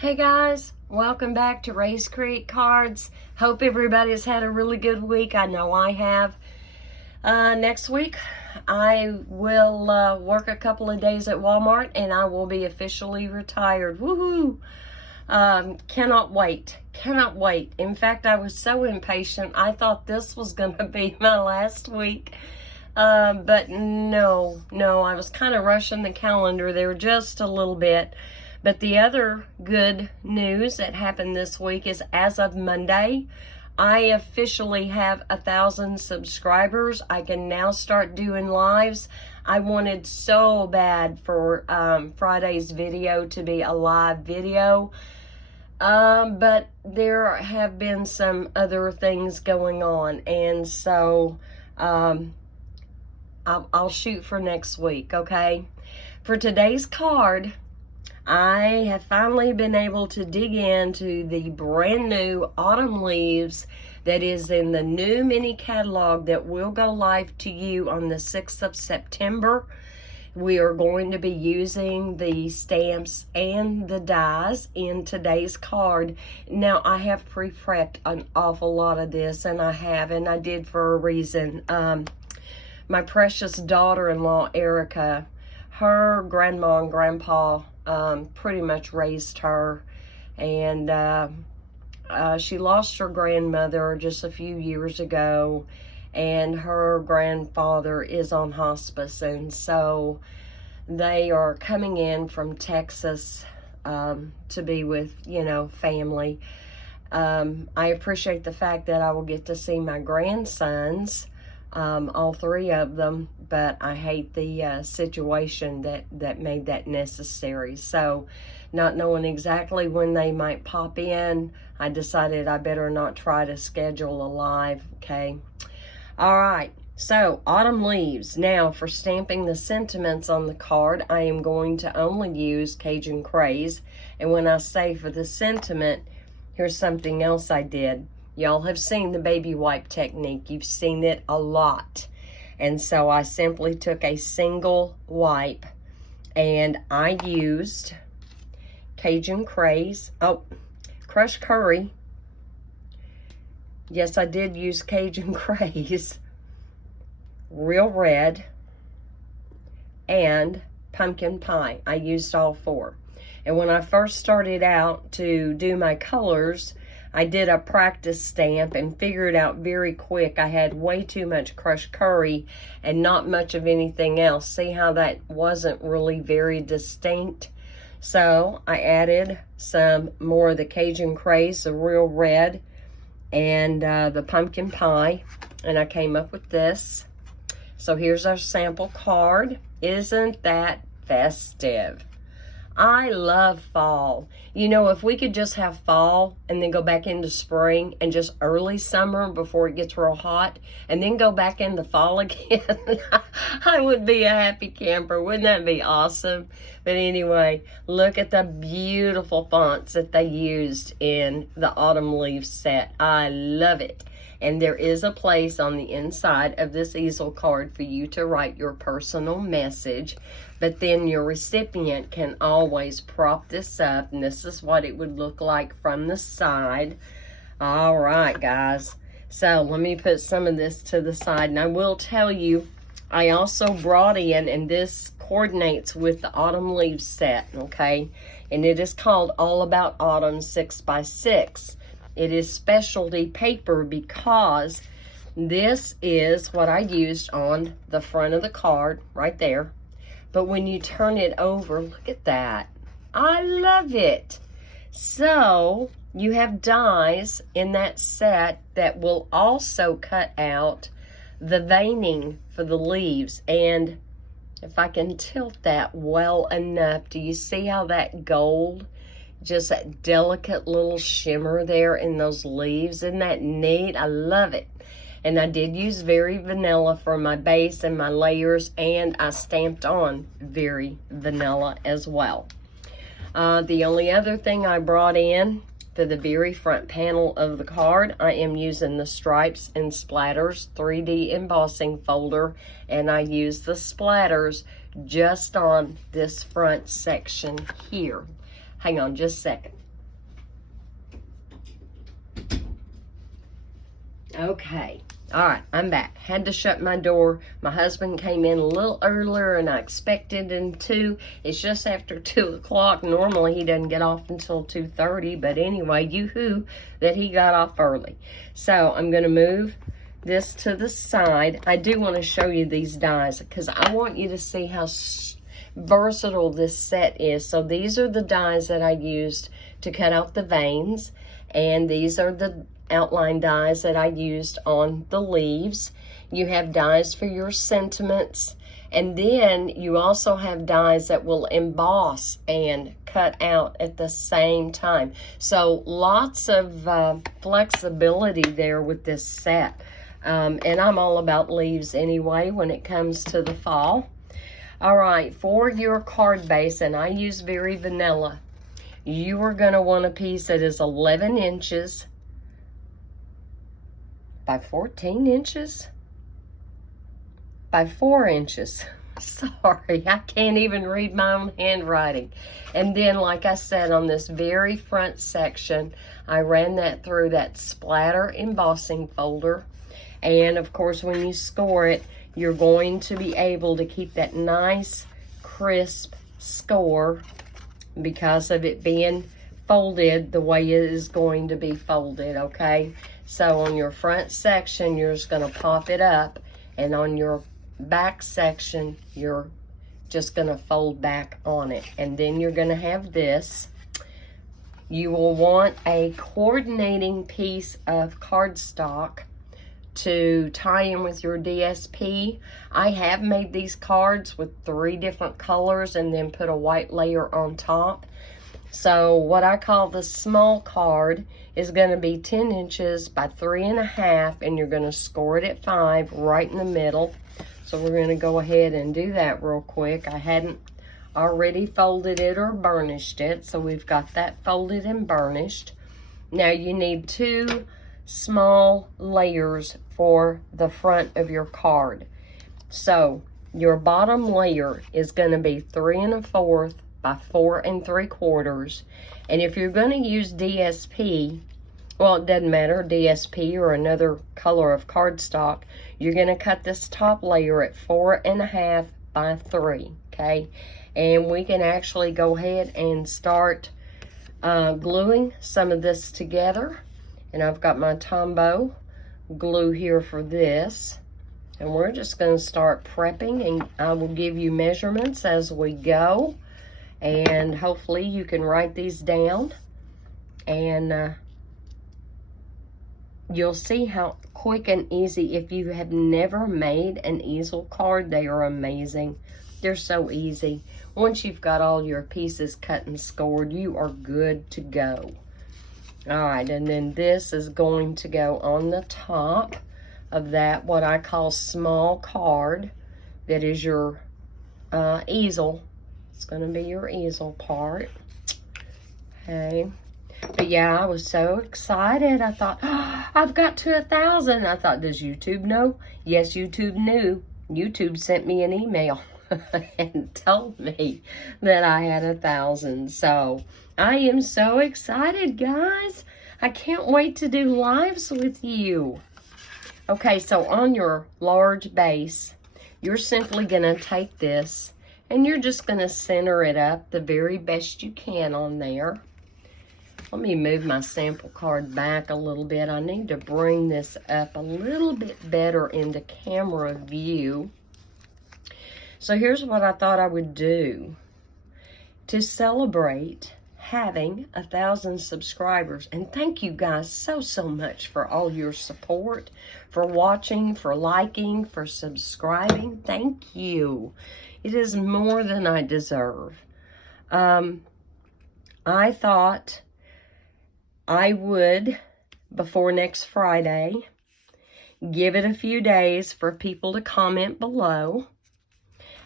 Hey guys, welcome back to Rae's Create Cards. Hope everybody's had a really good week. I know I have. Next week, I will work a couple of days at Walmart and I will be officially retired. Woohoo! Cannot wait. Cannot wait. In fact, I was so impatient. I thought this was going to be my last week. But no, I was kind of rushing the calendar there just a little bit. But the other good news that happened this week is as of Monday, I officially have 1,000 subscribers. I can now start doing lives. I wanted so bad for Friday's video to be a live video. But there have been some other things going on. And so I'll shoot for next week, okay? For today's card, I have finally been able to dig into the brand new Autumn Leaves that is in the new mini catalog that will go live to you on the 6th of September. We are going to be using the stamps and the dies in today's card. Now, I have pre-prepped an awful lot of this, and I did for a reason. My precious daughter-in-law, Erica, her grandma and grandpa pretty much raised her, and she lost her grandmother just a few years ago, and her grandfather is on hospice, and so they are coming in from Texas to be with, family. I appreciate the fact that I will get to see my grandsons, all three of them, but I hate the situation that made that necessary. So, not knowing exactly when they might pop in, I decided I better not try to schedule a live, okay? All right, so Autumn Leaves. Now, for stamping the sentiments on the card, I am going to only use Cajun Craze. And when I say for the sentiment, here's something else I did. Y'all have seen the baby wipe technique. You've seen it a lot. And so I simply took a single wipe and I used Cajun Craze. Oh, Crushed Curry. Yes, I did use Cajun Craze. Real Red. And Pumpkin Pie. I used all four. And when I first started out to do my colors, I did a practice stamp and figured out very quick I had way too much crushed curry and not much of anything else. See how that wasn't really very distinct? So I added some more of the Cajun Craze, the Real Red, and the Pumpkin Pie, and I came up with this. So here's our sample card. Isn't that festive? I love fall. If we could just have fall and then go back into spring and just early summer before it gets real hot and then go back into fall again, I would be a happy camper. Wouldn't that be awesome? But anyway, look at the beautiful fonts that they used in the Autumn Leaves set. I love it. And there is a place on the inside of this easel card for you to write your personal message. But then your recipient can always prop this up. And this is what it would look like from the side. All right, guys. So let me put some of this to the side. And I will tell you, I also brought in, and this coordinates with the Autumn Leaves set, okay? And it is called All About Autumn 6x6. It is specialty paper because this is what I used on the front of the card right there. But when you turn it over, look at that. I love it. So you have dies in that set that will also cut out the veining for the leaves. And if I can tilt that well enough, do you see how that gold, just that delicate little shimmer there in those leaves? Isn't that neat? I love it. And I did use Very Vanilla for my base and my layers, and I stamped on Very Vanilla as well. The only other thing I brought in for the very front panel of the card, I am using the Stripes and Splatters 3D embossing folder, and I use the splatters just on this front section here. Hang on just a second. Okay. All right, I'm back. Had to shut my door. My husband came in a little earlier than I expected him to. It's just after 2 o'clock. Normally he doesn't get off until 2:30, but anyway, yoo-hoo that he got off early. So I'm going to move this to the side. I do want to show you these dies because I want you to see how versatile this set is. So these are the dies that I used to cut out the veins, and these are the outline dies that I used on the leaves. You have dies for your sentiments, and then you also have dies that will emboss and cut out at the same time. So lots of flexibility there with this set. And I'm all about leaves anyway when it comes to the fall. All right, for your card base, and I use Very Vanilla, you are going to want a piece that is 11 inches by 14 inches by 4 inches. Sorry, I can't even read my own handwriting. And then, like I said, on this very front section, I ran that through that splatter embossing folder. And of course, when you score it, you're going to be able to keep that nice, crisp score because of it being folded the way it is going to be folded, okay? So on your front section, you're just going to pop it up, and on your back section, you're just going to fold back on it. And then you're going to have this. You will want a coordinating piece of cardstock to tie in with your DSP. I have made these cards with 3 different colors and then put a white layer on top. So what I call the small card is going to be 10 inches by 3.5, and you're going to score it at 5 right in the middle. So we're going to go ahead and do that real quick. I hadn't already folded it or burnished it, so we've got that folded and burnished. Now you need 2 small layers for the front of your card. So your bottom layer is going to be 3 1/4 by 4 3/4. And if you're going to use DSP, well, it doesn't matter, DSP or another color of cardstock, you're going to cut this top layer at 4 1/2 by 3, okay? And we can actually go ahead and start gluing some of this together. And I've got my Tombow glue here for this. And we're just going to start prepping, and I will give you measurements as we go. And hopefully you can write these down. And you'll see how quick and easy. If you have never made an easel card, they are amazing. They're so easy. Once you've got all your pieces cut and scored, you are good to go. All right, and then this is going to go on the top of that, what I call small card. That is your easel. It's going to be your easel part. Okay. But yeah, I was so excited. I thought, oh, I've got to 1,000. I thought, does YouTube know? Yes, YouTube knew. YouTube sent me an email and told me that I had 1,000. So I am so excited, guys. I can't wait to do lives with you. Okay, so on your large base, you're simply going to take this and you're just going to center it up the very best you can on there. Let me move my sample card back a little bit. I need to bring this up a little bit better into camera view. So here's what I thought I would do to celebrate having 1,000 subscribers. And thank you guys so much for all your support, for watching, for liking, for subscribing. Thank you. It is more than I deserve. I thought I would, before next Friday, give it a few days for people to comment below.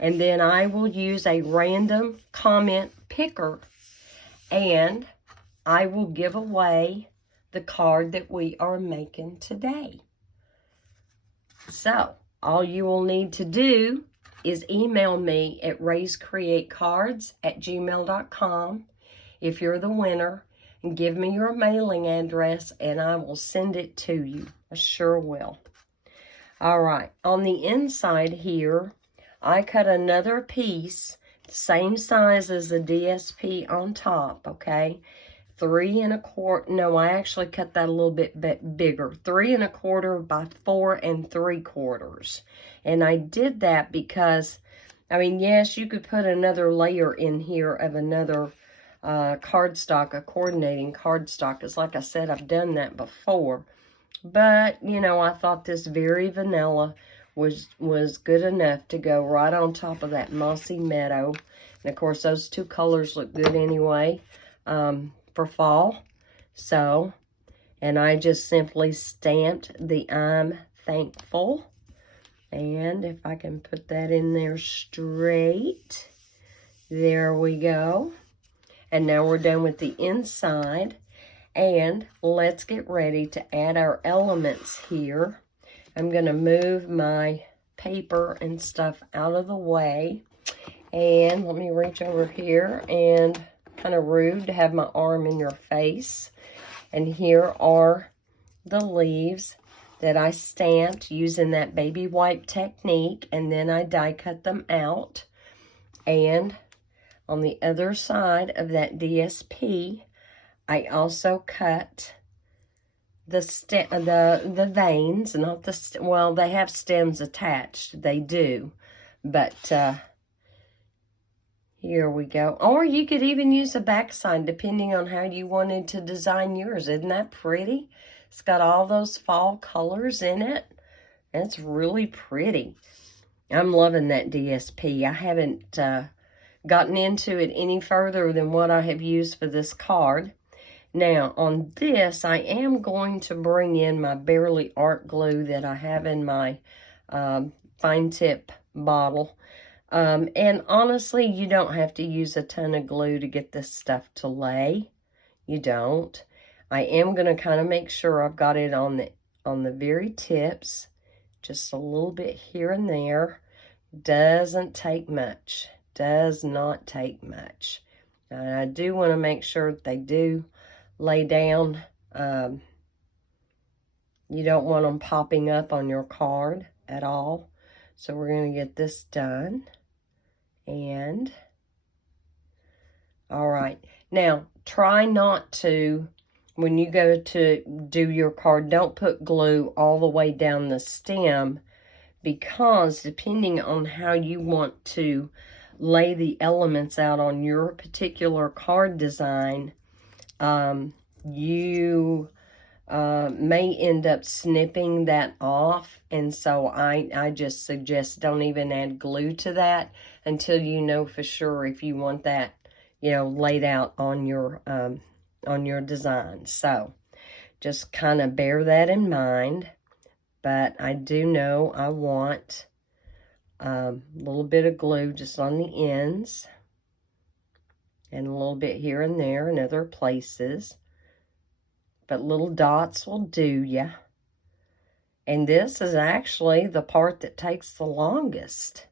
And then I will use a random comment picker, and I will give away the card that we are making today. So all you will need to do is email me at rayscreatecards@gmail.com if you're the winner, and give me your mailing address and I will send it to you. I sure will. All right, on the inside here, I cut another piece, same size as the DSP on top, okay? 3 1/4, no, I actually cut that a little bit bigger. 3 1/4 by 4 3/4. And I did that because, I mean, yes, you could put another layer in here of another cardstock, a coordinating cardstock. Because like I said, I've done that before. But, you know, I thought this Very Vanilla was good enough to go right on top of that Mossy Meadow. And, of course, those two colors look good anyway for fall. So, and I just simply stamped the I'm Thankful. And if I can put that in there straight, there we go. And now we're done with the inside. And let's get ready to add our elements here. I'm going to move my paper and stuff out of the way. And let me reach over here, and kind of rude to have my arm in your face. And here are the leaves that I stamped using that baby wipe technique, and then I die cut them out. And on the other side of that DSP, I also cut the veins, not the, well, they have stems attached. They do. But here we go. Or you could even use a backside depending on how you wanted to design yours. Isn't that pretty? It's got all those fall colors in it. It's really pretty. I'm loving that DSP. I haven't gotten into it any further than what I have used for this card. Now, on this, I am going to bring in my Bearly Art Glue that I have in my fine tip bottle. And honestly, you don't have to use a ton of glue to get this stuff to lay. You don't. I am going to kind of make sure I've got it on the very tips. Just a little bit here and there. Doesn't take much. Does not take much. And I do want to make sure that they do lay down. You don't want them popping up on your card at all. So we're going to get this done. And, all right. Now, try not to, when you go to do your card, don't put glue all the way down the stem, because depending on how you want to lay the elements out on your particular card design, you may end up snipping that off. And so I just suggest don't even add glue to that until you know for sure if you want that, you know, laid out on your design. So just kind of bear that in mind. But I do know I want a little bit of glue just on the ends, and a little bit here and there in other places. But little dots will do ya. And this is actually the part that takes the longest.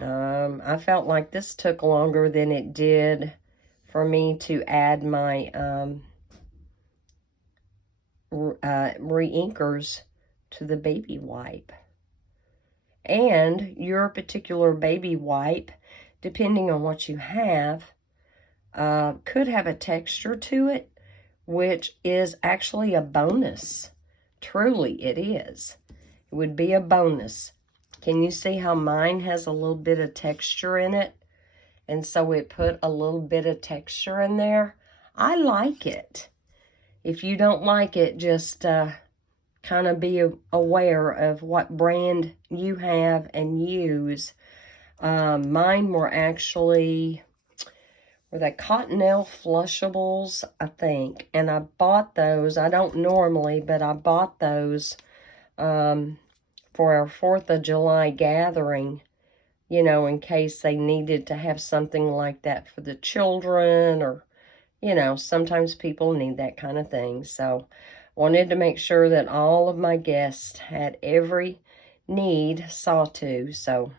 I felt like this took longer than it did for me to add my re-inkers to the baby wipe. And your particular baby wipe, depending on what you have, could have a texture to it, which is actually a bonus. Truly, it is. It would be a bonus. Can you see how mine has a little bit of texture in it? And so it put a little bit of texture in there. I like it. If you don't like it, just kind of be aware of what brand you have and use. Mine were actually, were they Cottonelle Flushables, I think. And I bought those. I don't normally, but I bought those for our 4th of July gathering, you know, in case they needed to have something like that for the children, or, you know, sometimes people need that kind of thing. So wanted to make sure that all of my guests had every need saw to. So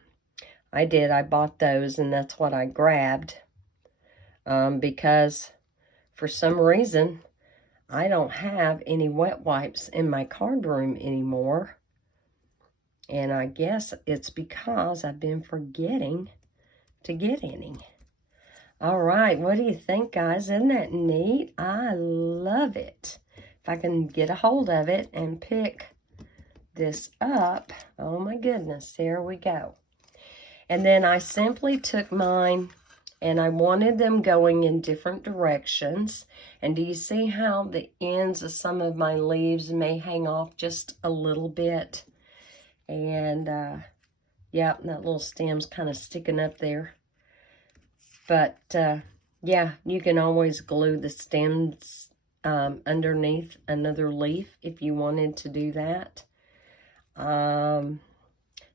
I did. I bought those, and that's what I grabbed. Because for some reason, I don't have any wet wipes in my card room anymore. And I guess it's because I've been forgetting to get any. All right, what do you think, guys? Isn't that neat? I love it. If I can get a hold of it and pick this up, oh my goodness, there we go. And then I simply took mine, and I wanted them going in different directions. And do you see how the ends of some of my leaves may hang off just a little bit? And yeah, that little stem's kind of sticking up there. But yeah, you can always glue the stems underneath another leaf if you wanted to do that.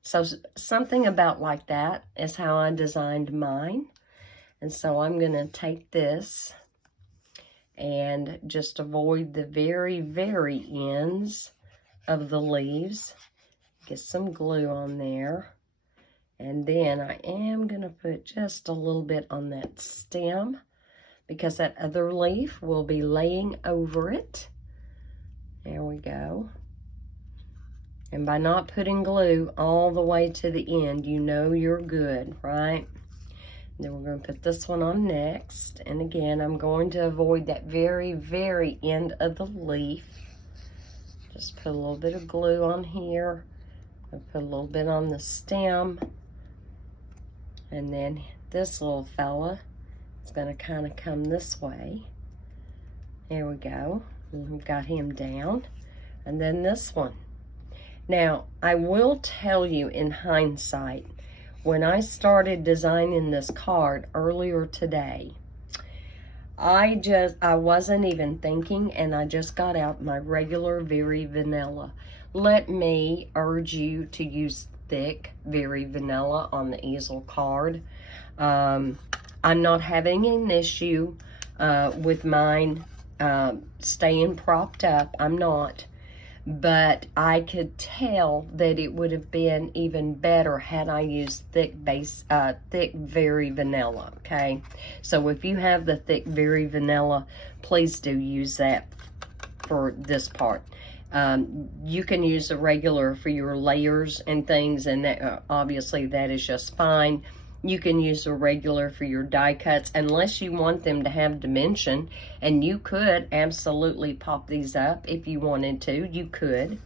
So something about like that is how I designed mine. And so I'm going to take this and just avoid the very, very ends of the leaves. Get some glue on there. And then I am going to put just a little bit on that stem because that other leaf will be laying over it. There we go. And by not putting glue all the way to the end, you know you're good, right? Then we're going to put this one on next. And again, I'm going to avoid that very, very end of the leaf. Just put a little bit of glue on here. I'll put a little bit on the stem. And then this little fella is going to kind of come this way. There we go. We've got him down. And then this one. Now, I will tell you in hindsight, when I started designing this card earlier today, I wasn't even thinking, and I just got out my regular Very Vanilla. Let me urge you to use thick Very Vanilla on the easel card. I'm not having an issue with mine staying propped up. I'm not. But I could tell that it would have been even better had I used thick Very Vanilla, okay? So if you have the thick Very Vanilla, please do use that for this part. You can use the regular for your layers and things, and that obviously that is just fine. You can use the regular for your die cuts unless you want them to have dimension, and you could absolutely pop these up if you wanted to. You could.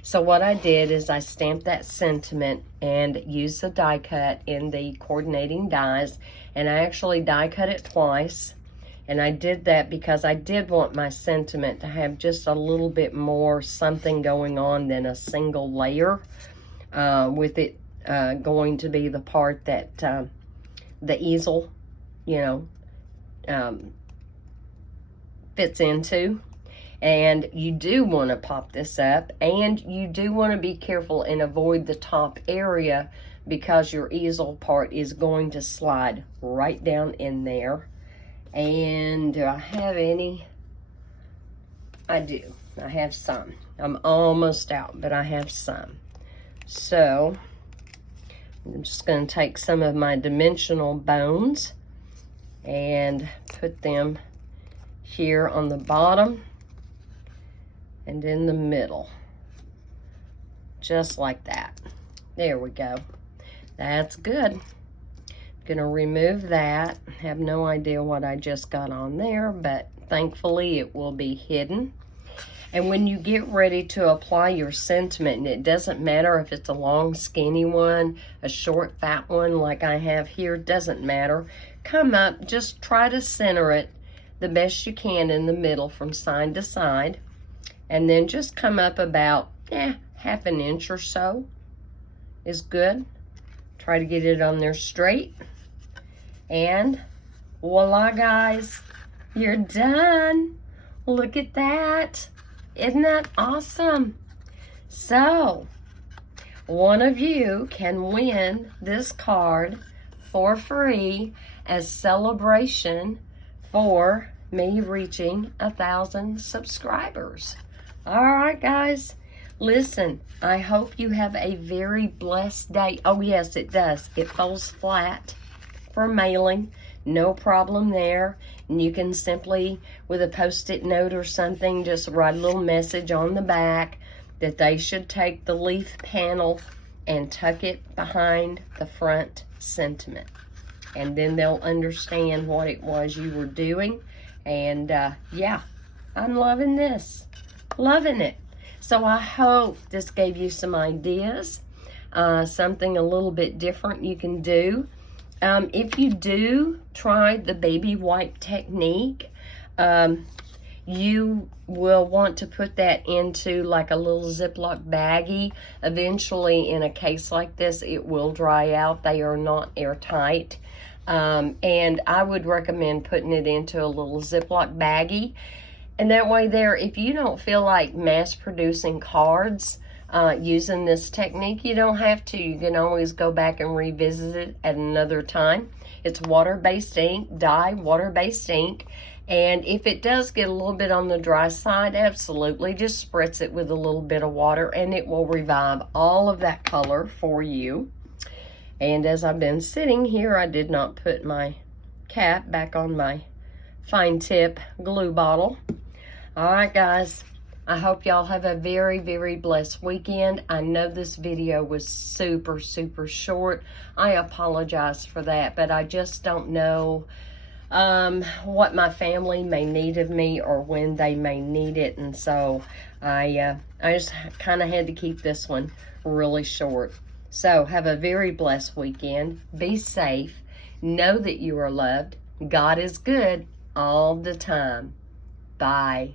So what I did is I stamped that sentiment and used the die cut in the coordinating dies, and I actually die cut it twice. And I did that because I did want my sentiment to have just a little bit more something going on than a single layer, with it going to be the part that the easel, fits into. And you do want to pop this up, and you do want to be careful and avoid the top area because your easel part is going to slide right down in there. And do I have any? I do. I have some. I'm almost out, but I have some. So I'm just going to take some of my dimensional bones and put them here on the bottom and in the middle. Just like that. There we go. That's good. Gonna remove that. Have no idea what I just got on there, but thankfully it will be hidden. And when you get ready to apply your sentiment, and it doesn't matter if it's a long skinny one, a short fat one like I have here, doesn't matter. Come up, just try to center it the best you can in the middle from side to side, and then just come up about half an inch or so is good. Try to get it on there straight. And voila, guys, you're done. Look at that. Isn't that awesome? So, one of you can win this card for free as celebration for me reaching 1,000 subscribers. All right, guys. Listen, I hope you have a very blessed day. Oh, yes, it does. It folds flat for mailing. No problem there. And you can simply, with a Post-it note or something, just write a little message on the back that they should take the leaf panel and tuck it behind the front sentiment. And then they'll understand what it was you were doing. And yeah, I'm loving this. Loving it. So I hope this gave you some ideas. Something a little bit different you can do. If you do try the baby wipe technique, you will want to put that into like a little Ziploc baggie. Eventually, in a case like this, it will dry out. They are not airtight. And I would recommend putting it into a little Ziploc baggie. And that way there, if you don't feel like mass producing cards using this technique, you don't have to. You can always go back and revisit it at another time. It's water-based ink, dye water-based ink. And if it does get a little bit on the dry side, absolutely, just spritz it with a little bit of water and it will revive all of that color for you. And as I've been sitting here, I did not put my cap back on my fine tip glue bottle. All right, guys, I hope y'all have a very, very blessed weekend. I know this video was super, super short. I apologize for that, but I just don't know what my family may need of me or when they may need it. And so I just kind of had to keep this one really short. So have a very blessed weekend. Be safe. Know that you are loved. God is good all the time. Bye.